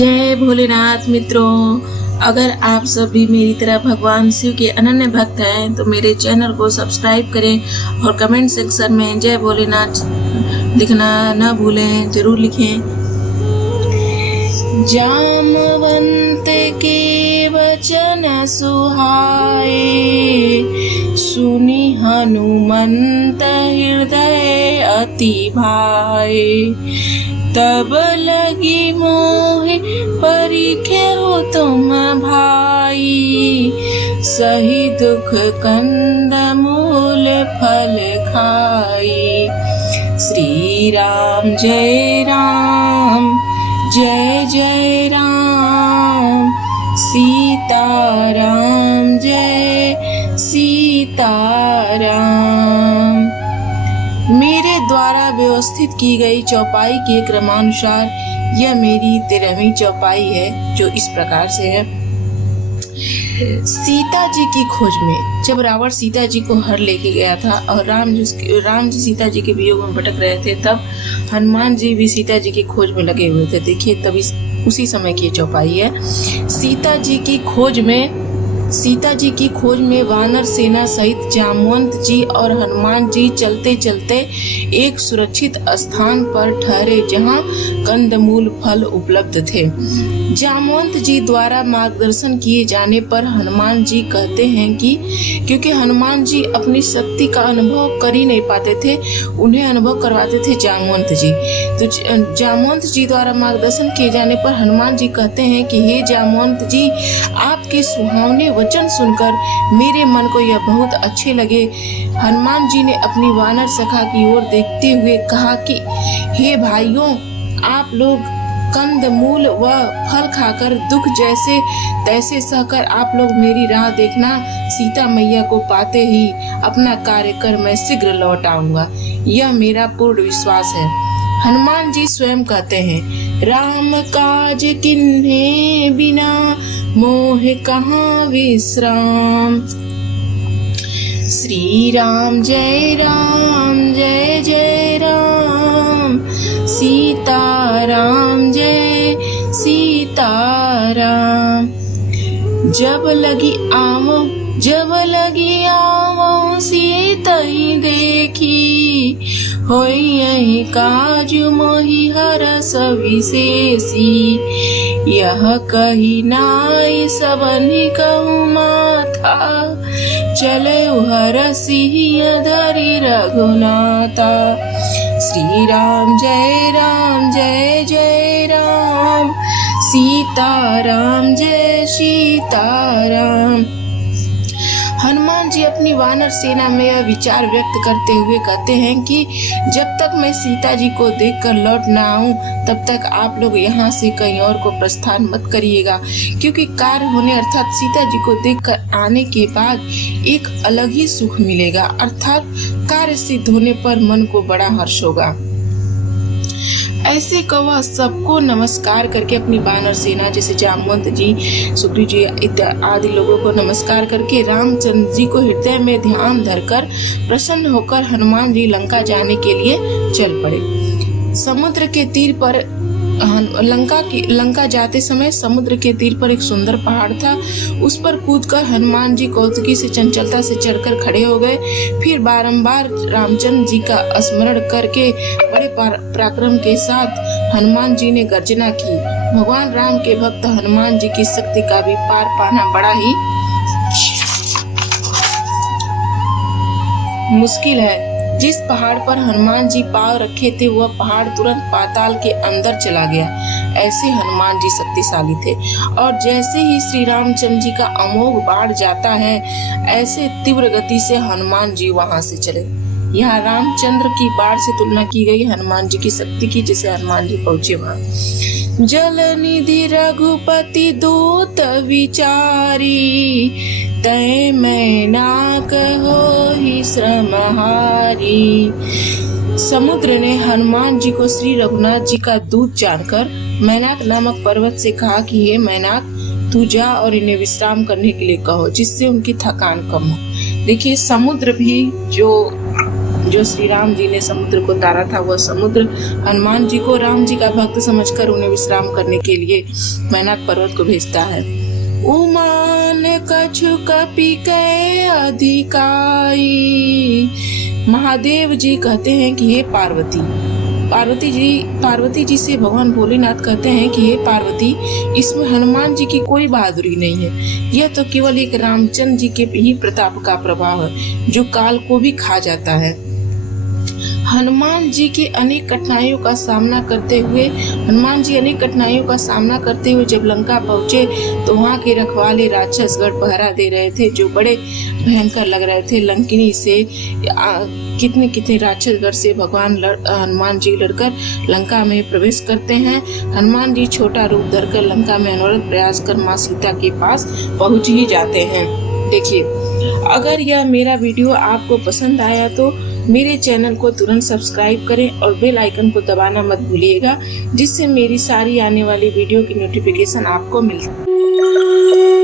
जय भोलेनाथ मित्रों, अगर आप सब भी मेरी तरह भगवान शिव के अनन्य भक्त हैं तो मेरे चैनल को सब्सक्राइब करें और कमेंट सेक्शन में जय भोलेनाथ लिखना न भूलें, जरूर लिखें। जामवंत के वचन सुहाए, सुनी हनुमंत हृदय अति भाए। तब लगी मोहि परीखे हो तुम भाई, सही दुख कंद मूल फल खाई। श्री राम जय राम, जय जय राम, सीता राम जय सीता राम। मेरे द्वारा व्यवस्थित की गई चौपाई के क्रमानुसार यह मेरी 13वीं चौपाई है, जो इस प्रकार से है। सीता जी की खोज में, जब रावण सीता जी को हर लेके गया था और राम जी सीता जी के वियोग में भटक रहे थे, तब हनुमान जी भी सीता जी की खोज में लगे हुए थे। देखिए, तभी उसी समय की चौपाई है। सीता जी की खोज में वानर सेना सहित जामवंत जी और हनुमान जी चलते चलते एक सुरक्षित स्थान पर ठहरे, जहां कंदमूल फल उपलब्ध थे। जामवंत जी द्वारा मार्गदर्शन किए जाने पर हनुमान जी कहते हैं कि क्योंकि हनुमान जी अपनी शक्ति का अनुभव कर ही नहीं पाते थे, उन्हें अनुभव करवाते थे जामवंत जी। तो जामवंत जी द्वारा मार्गदर्शन किए जाने पर हनुमान जी कहते हैं कि हे जामवंत जी, आपके सुहावने वचन सुनकर मेरे मन को यह बहुत अच्छे लगे। हनुमान जी ने अपनी वानर सखा की ओर देखते हुए कहा कि हे भाइयों, आप लोग कंद मूल व फल खाकर दुख जैसे तैसे सहकर आप लोग मेरी राह देखना। सीता मैया को पाते ही अपना कार्य कर मैं शीघ्र लौट आऊंगा, यह मेरा पूर्ण विश्वास है। हनुमान जी स्वयं कहते हैं, राम काज किन्हे बिना मोह कहाँ विश्राम। श्री राम जय राम, जय जय राम, सीता राम जय सीता राम। जब लगी आवो सीता ही देखी, होई यही काजु मोहि हरस विशेषी। यह कही नाई सबनि कहूँ माथा, चले हरसि धरि रघुनाथा। श्री राम जय जय राम, सीता राम जय सीता राम। हनुमान जी अपनी वानर सेना में यह विचार व्यक्त करते हुए कहते हैं कि जब तक मैं सीता जी को देखकर लौट ना आऊं, तब तक आप लोग यहाँ से कहीं और को प्रस्थान मत करिएगा, क्योंकि कार्य होने अर्थात सीता जी को देखकर आने के बाद एक अलग ही सुख मिलेगा, अर्थात कार्य सिद्ध होने पर मन को बड़ा हर्ष होगा। ऐसे कौवा सबको नमस्कार करके अपनी वानर सेना जैसे जामवंत जी, सुग्रीव जी आदि लोगों को नमस्कार करके रामचंद्र जी को हृदय में ध्यान धरकर प्रसन्न होकर हनुमान जी लंका जाने के लिए चल पड़े। समुद्र के तीर पर लंका जाते समय समुद्र के तीर पर एक सुंदर पहाड़ था। उस पर कूदकर हनुमान जी कौतुकी से चंचलता से चढ़कर खड़े हो गए। फिर बारंबार रामचंद्र जी का स्मरण करके बड़े पराक्रम के साथ हनुमान जी ने गर्जना की। भगवान राम के भक्त हनुमान जी की शक्ति का भी पार पाना बड़ा ही मुश्किल है। जिस पहाड़ पर हनुमान जी पांव रखे थे, वह पहाड़ तुरंत पाताल के अंदर चला गया। ऐसे हनुमान जी शक्तिशाली थे, और जैसे ही श्री रामचंद्र जी का अमोघ बाढ़ जाता है, ऐसे तीव्र गति से हनुमान जी वहां से चले। यहाँ रामचंद्र की बाढ़ से तुलना की गई हनुमान जी की शक्ति की, जिसे हनुमान जी पहुंचे वहां। जल निधि रघुपति दूत विचारी, तय मैनाक होहि श्रमहारी। समुद्र ने हनुमान जी को श्री रघुनाथ जी का दूत जानकर मैनाक नामक पर्वत से कहा कि हे मैनाक, तू जा और इन्हें विश्राम करने के लिए कहो, जिससे उनकी थकान कम हो। देखिए, समुद्र भी जो जो श्री राम जी ने समुद्र को तारा था, वह समुद्र हनुमान जी को राम जी का भक्त समझकर उन्हें विश्राम करने के लिए मैनाक पर्वत को भेजता है। उमान कछु कपि कै अधिकाई। महादेव जी कहते हैं कि हे पार्वती जी से भगवान भोलेनाथ कहते हैं कि हे पार्वती, इसमें हनुमान जी की कोई बहादुरी नहीं है, यह तो केवल एक रामचंद्र जी के ही प्रताप का प्रभाव है जो काल को भी खा जाता है। हनुमान जी अनेक कठिनाइयों का सामना करते हुए जब लंका पहुंचे तो वहां के रखवाले राक्षसगढ़ पहरा दे रहे थे, जो बड़े भयंकर लग रहे थे। लंकिनी से कितने राक्षसगढ़ से हनुमान जी लड़कर लंका में प्रवेश करते हैं। हनुमान जी छोटा रूप धरकर लंका में अनवरत प्रयास कर माँ सीता के पास पहुंच ही जाते हैं। देखिए, अगर यह मेरा वीडियो आपको पसंद आया तो मेरे चैनल को तुरंत सब्सक्राइब करें और बेल आइकन को दबाना मत भूलिएगा, जिससे मेरी सारी आने वाली वीडियो की नोटिफिकेशन आपको मिल सके।